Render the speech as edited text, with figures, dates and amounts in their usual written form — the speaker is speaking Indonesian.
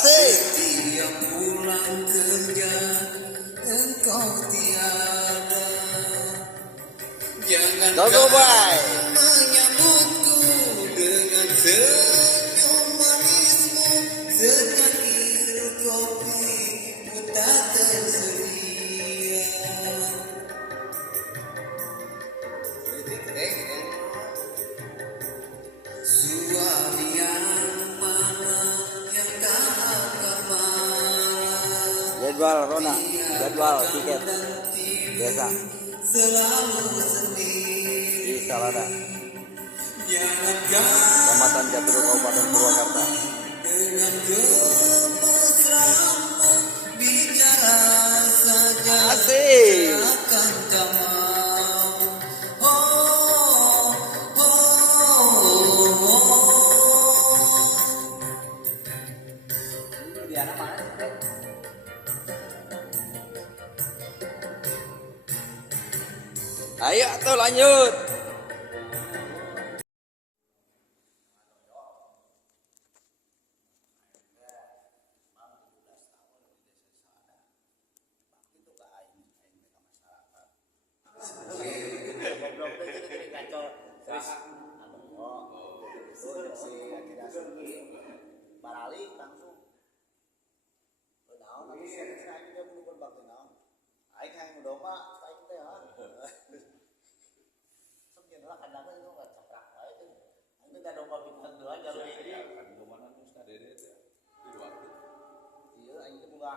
Asik. Setiap pulang kerja engkau tiada. Jangan Go bye. menyambutku dengan senyum manismu. Secangkir kopi tak tersedia. Suami yang mana yang tak akan marah. Jadwal Rona, jadwal tiket biasa Selalu sendiri. di Salada, Jangan Kecamatan Jaturu, Kabupaten Purwakarta. dengan kemesraanmu bicara saja. Asik. Akan tak mau. Oh, oh, oh, oh. Diana mana? Ayo tuh lanjut. Baralik langsung. Naon atuh sih aing teh mun berbakti naon. Aing hayang domba aing teh ha. Sok nya lah kadang itu enggak cakrak wae teh. Aing teh domba pisan heula jalur ini. Kan kemana nu sadede teh di luar. Ieu aing teh boga